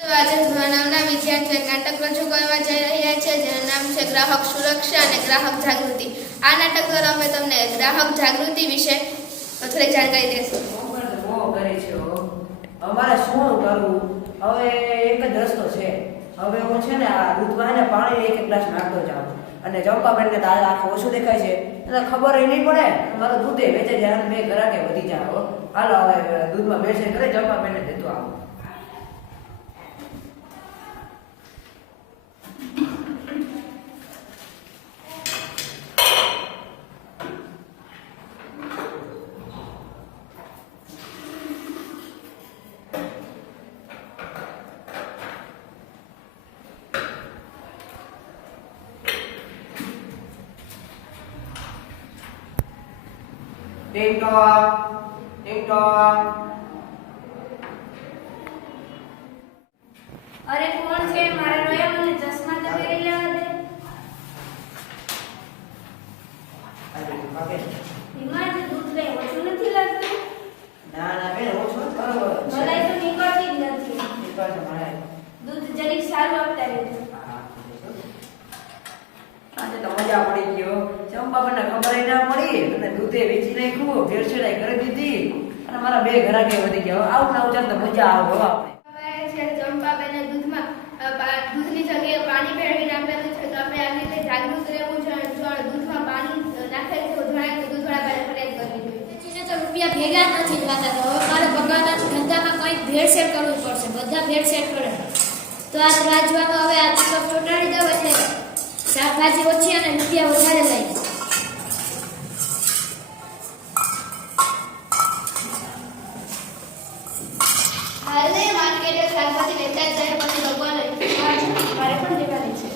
આજે ધોરણ નવના વિદ્યાર્થીઓ નાટક રજૂ કરવા જઈ રહ્યા છે, જેનું નામ છે ગ્રાહક સુરક્ષા અને ગ્રાહક જાગૃતિ. આ નાટક દ્વારા તમને ગ્રાહક જાગૃતિ વિશે થોડીક જાણકારી દઈશું. અમારે શું કરવું? હવે એક જ રસ્તો છે. હવે હું છે ને આ દૂધમાં પાણી એક ગ્લાસ નાખતો જાઉં. અને ચંપાબેનને તો આ આખું ઓછું દેખાય છે. એટલે ખબર એ નહીં પડે મારું દૂધે વેચે જાય મેં ગ્રાહકે વધી હો. હાલો હવે દૂધમાં બેસે કરે ચંપાબેનને દેતો આવું. ટીંગ ટોંગ અરે કોણ છે? મારા રોયા મને ચશ્મા તો પહેરી લેવા દે. એમાં જ દૂધ લે ઓછું નથી લાગતું? ના ના બેન ઓછું જ બરોબર. મલાઈ તો નીકળતી જ નથી. નીકળ છે મલાઈ. દૂધ જરીક સારું આપતા રહેજો. હા, આજે તો મજા પડી ગયો ચંપાબેનને ખબર ના પડી. અને દૂધે વેચી નાખ્યું ભેળસેળાઈ કરી દીધી. અને મારા બે ઘરાકે વધી ગયા. આવું ના ચાલ તો મજા આવે આપણે. ચંપાબેને દૂધમાં દૂધની જગ્યાએ પાણી ભેળવીને આપેલું છે તો આપણે આવી રીતે જાગૃત રહેવું છે દૂધમાં પાણી નાખે છે જણાય તો દૂધવાળા પાસે ફરિયાદ કરવી જોઈએ. રૂપિયા ભેગા નથી થતા. તો હવે મારે બગાના ધંધામાં કંઈક ભેળસેળ કરવું પડશે. બધા ભેળસેળ કરે. તો આ રાજવામાં હવે આ ચોટાડી દો એટલે શાકભાજી ઓછી અને રૂપિયા વધારે લઈ હાલે માર્કેટે શાકભાજી વેચાઈ જાય પછી ભગવાન મારે પણ લેવાની છે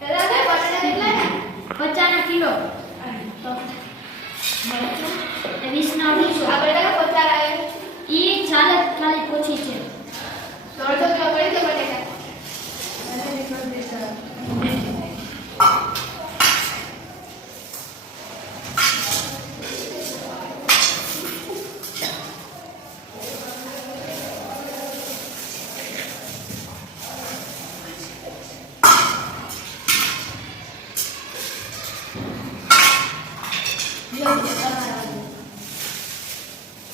પેલા કે બટાટા કેટલા ને પચાના કિલો. વીસના અઢીસો આ પચાસ. એ ચાલે જ ખાલી પોછી છે. દોઢસો છે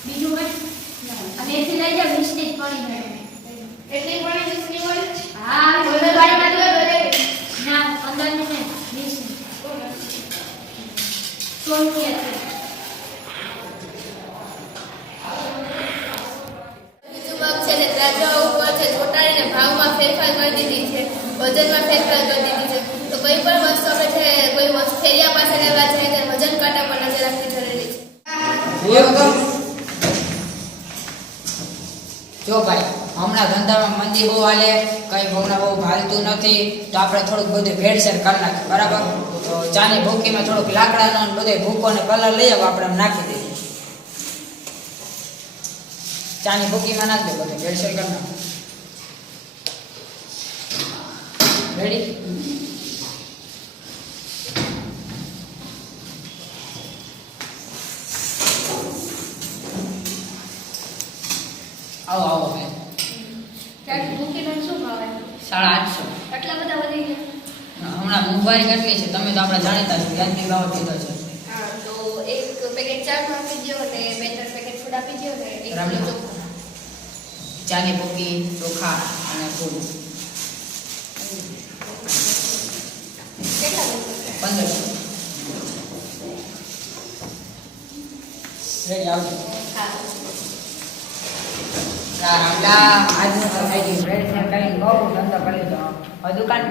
બીજું હોય અને એથી લઈ પડી જાય એટલી હા બોલે જોઈ બોલે ના પંદરની ને વીસની સો રૂપિયા છે. બીજું ભાગ છે તે ત્રાજવા ઉપર છે ચોટાડીને ભાવમાં ફેરફાર કરી દીધી છે વજનમાં ફેરફાર કરી દીધી છે. તો કોઈ પણ વસ્તુ આપણે છે કોઈ વસ્તુ ફેરિયા પાસે લેવા જાય ત્યારે વજન કાંટા પર નજર રાખવી જરૂરી છે જો ભાઈ, હમણાં ધંધામાં મંદી બહુ હાલે, કઈ હમણાં બહુ ભાલતું નથી, તો આપણે થોડુંક બધું ભેળસેળ કરી નાખીએ, બરાબર? તો ચાની ભૂકીમાં થોડુંક લાકડાનો બધે ભૂકો ને કલર લઈ આવો, આપણે નાખી દઈએ. ચાની ભૂકીમાં નાખી દે બધું, ભેળસેળ કરી નાખો. રેડી આવો આવો ભાઈ ત્યાંથી મૂકીને શું ભાવે સાડા આઠસો એટલા બધા વધી ગયા? હમણાં મોંઘવારી કેટલી છે તમે તો આપણે જાણીતા છો વ્યાજબી ભાવ કીધો છે. હા તો એક પેકેટ ચાટ આપી દો અને બે ત્રણ પેકેટ ફૂડ આપી દો અને એક. કિલો ચોખા. ચાની ભૂકી ચોખા અને લેશો? પંદર. રેડી આવજો. હા આ રામલા આજનું તો થઈ ગયું રેડી છે કરીને બહુ ધંધો કરી લીધો હવે દુકાન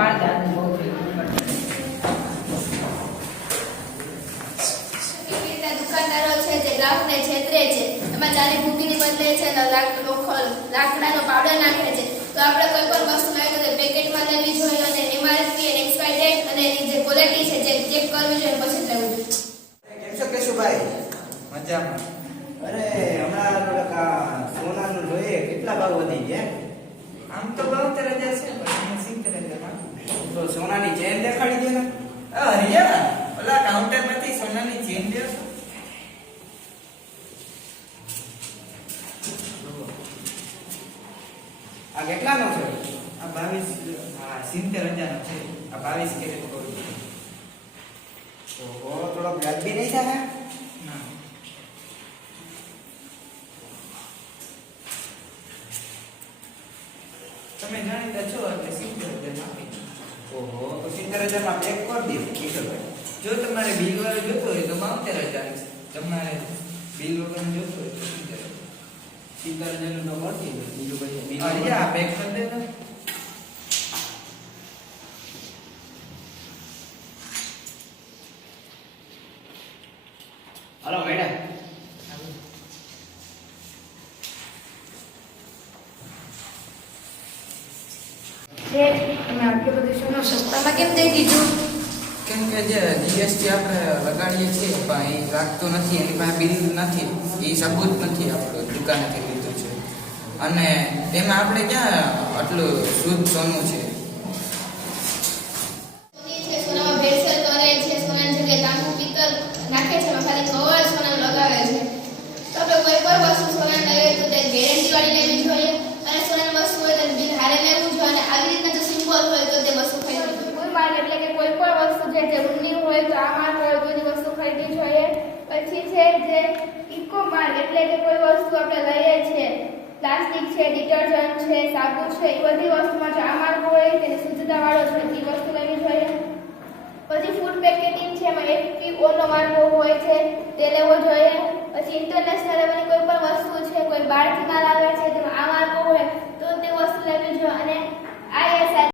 લાકડાનો પાવડર નાખે છે. તો આપણે કોઈ પણ વસ્તુ પેકેટમાં લેવી જોઈએ અને એમઆરપી અને ક્વોલિટી છે, જે ચેક કરવી જોઈએ પછી મજામાં. અરે હમણાં થોડાક આ સોનાનું જોઈએ કેટલા ભાવ વધી ગયા? આમ તો બાવતર હજાર છે પણ સિત્તેર હજાર તો સોનાની ચેન દેખાડી દે ને. હરિયા ઓલા કાઉન્ટરમાંથી સોનાની ચેન દે. આ કેટલાનો છે? આ બાવીસ હા સિત્તેર હજારનો છે. આ બાવીસ કેરેટ કરું ઓહો થોડો વ્યાજબી નહીં થાય ના તમે જાણીતા છો એટલે સિત્તેર હજાર આપી દો. ઓહો તો સિત્તેર હજારમાં પેક કરી દો કિશોરભાઈ જો તમારે બિલ વાળું જોતું હોય તો બોતેર હજાર તમારે બિલ વગર જોતું હોય તો સિત્તેર હજાર સિત્તેર હજારનું તો બીજું પછી આ પેક કરી દેજો સસ્તામાં કેમ દઈ દીધું? કેમ કે જે જીએસટી આપણે લગાડીએ છીએ, પણ એ લાગતું નથી, એની પાસે બિલ નથી, એ સબૂત નથી આપણું, દુકાનેથી લીધું છે. અને તેમાં આપણે ક્યાં આટલું શુદ્ધ સોનું છે? માલ એટલે કે કોઈ વસ્તુ આપણે લઈએ છીએ, પ્લાસ્ટિક છે, ડિટર્જન્ટ છે, સાબુ છે, એ બધી વસ્તુમાં જો માર્ગ હોય, તેને શુદ્ધતા વાળો છે, એ વસ્તુ લેવી જોઈએ. પછી ફૂડ પેકેટિંગ છે, એમાં એફપીઓ નો માર્કો હોય છે, તે લેવો જોઈએ. પછી ઇન્ટરનેશનલ લેવલની કોઈ પણ વસ્તુ છે, કોઈ બહારથી માલ આવે છે, તેમાં આ માર્કો હોય, તો તે વસ્તુ લેવી જોઈએ. અને આઈએસઆઈ